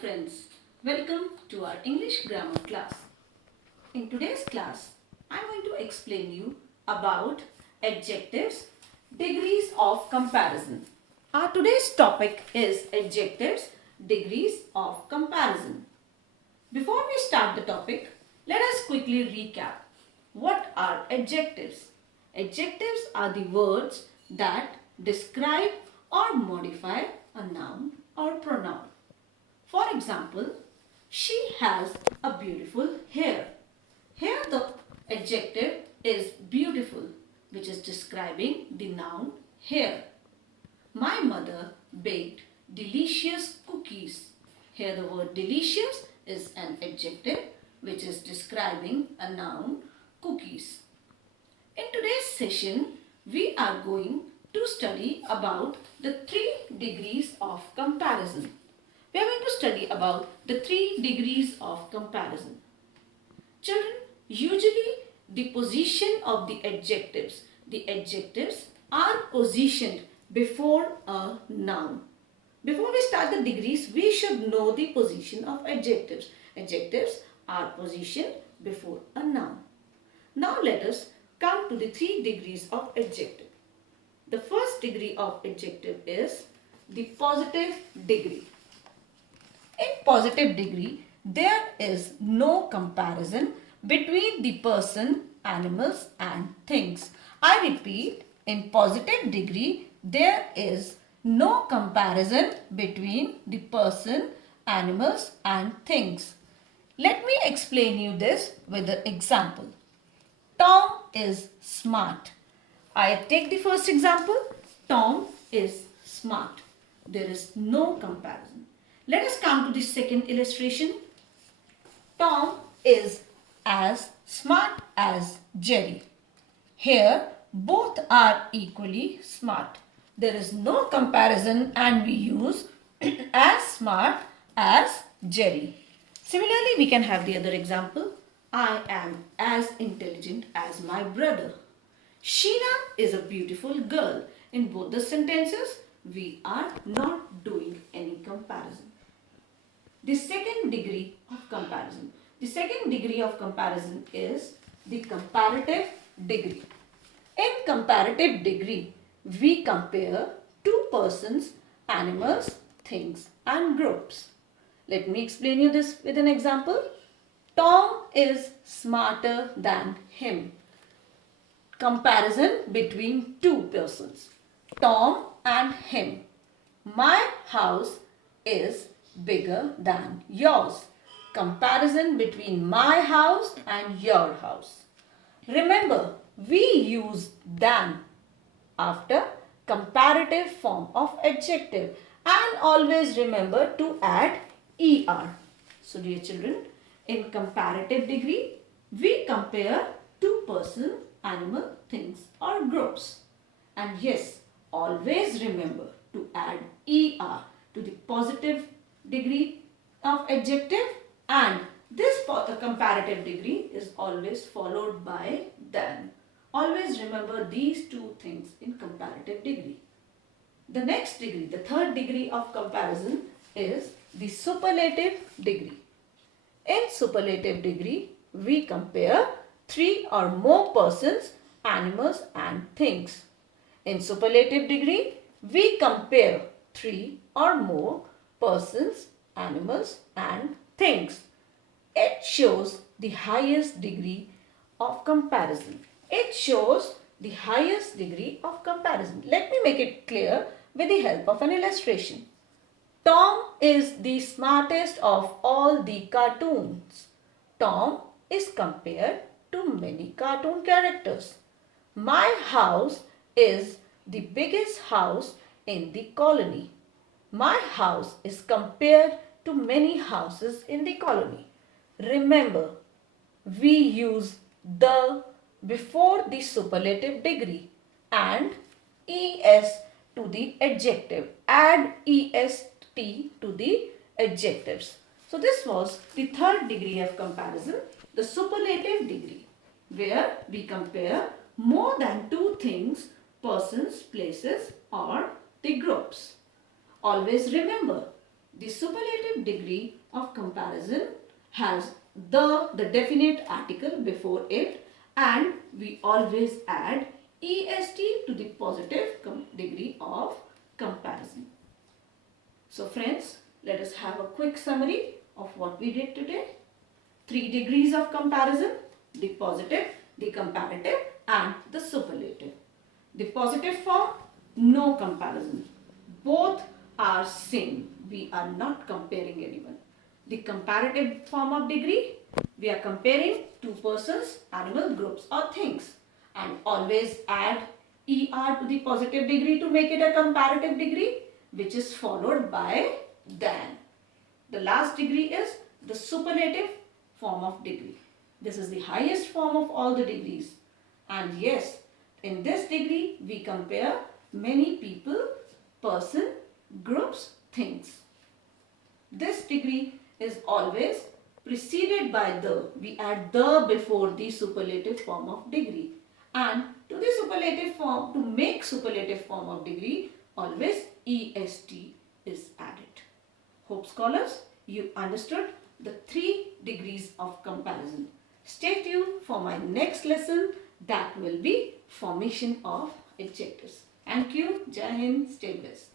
friends, welcome to our English grammar class. In today's class, I am going to explain you about adjectives, degrees of comparison. Our today's topic is adjectives, degrees of comparison. Before we start the topic, let us quickly recap. What are adjectives? Adjectives are the words that describe or modify a noun or pronoun. For example, she has a beautiful hair. Here the adjective is beautiful, which is describing the noun hair. My mother baked delicious cookies. Here the word delicious is an adjective which is describing a noun cookies. In today's session, we are going to study about the 3 degrees of comparison. We are going to study about the 3 degrees of comparison. Children, usually the position of the adjectives are positioned before a noun. Before we start the degrees, we should know the position of adjectives. Adjectives are positioned before a noun. Now let us come to the 3 degrees of adjective. The first degree of adjective is the positive degree. In positive degree, there is no comparison between the person, animals and things. I repeat, in positive degree, there is no comparison between the person, animals and things. Let me explain you this with an example. Tom is smart. I take the first example. Tom is smart. There is no comparison. Let us come to the second illustration. Tom is as smart as Jerry. Here, both are equally smart. There is no comparison and we use as smart as Jerry. Similarly, we can have the other example. I am as intelligent as my brother. Sheena is a beautiful girl. In both the sentences, we are not doing any comparison. The second degree of comparison. The second degree of comparison is the comparative degree. In comparative degree, we compare 2 persons, animals, things and groups. Let me explain you this with an example. Tom is smarter than him. Comparison between 2 persons, Tom and him. My house is bigger than yours. Comparison between my house and your house. Remember, we use than after comparative form of adjective and always remember to add er. So dear children, in comparative degree, we compare 2 persons, animal, things or groups. And yes, always remember to add er to the positive degree of adjective, and this comparative degree is always followed by than. Always remember these 2 things in comparative degree. The next degree, the third degree of comparison is the superlative degree. In superlative degree, we compare 3 or more persons, animals and things. In superlative degree, we compare 3 or more persons, animals and things. It shows the highest degree of comparison. It shows the highest degree of comparison. Let me make it clear with the help of an illustration. Tom is the smartest of all the cartoons. Tom is compared to many cartoon characters. My house is the biggest house in the colony. My house is compared to many houses in the colony. Remember, we use the before the superlative degree and es to the adjective. Add est to the adjectives. So this was the third degree of comparison, the superlative degree, where we compare more than 2 things, persons, places or the groups. Always remember, the superlative degree of comparison has the definite article before it, and we always add est to the positive degree of comparison. So friends, let us have a quick summary of what we did today. 3 degrees of comparison: the positive, the comparative and the superlative. The positive form, no comparison. Both are same. We are not comparing anyone. The comparative form of degree, we are comparing two persons, animal, groups or things, and always add er to the positive degree to make it a comparative degree, which is followed by than. The last degree is the superlative form of degree. This is the highest form of all the degrees. And yes, in this degree we compare many people, person, groups, things. This degree is always preceded by the. We add the before the superlative form of degree. And to the superlative form, to make superlative form of degree, always est is added. Hope scholars, you understood the 3 degrees of comparison. Stay tuned for my next lesson, that will be formation of adjectives. Thank you. Jai Hind. Stay blessed.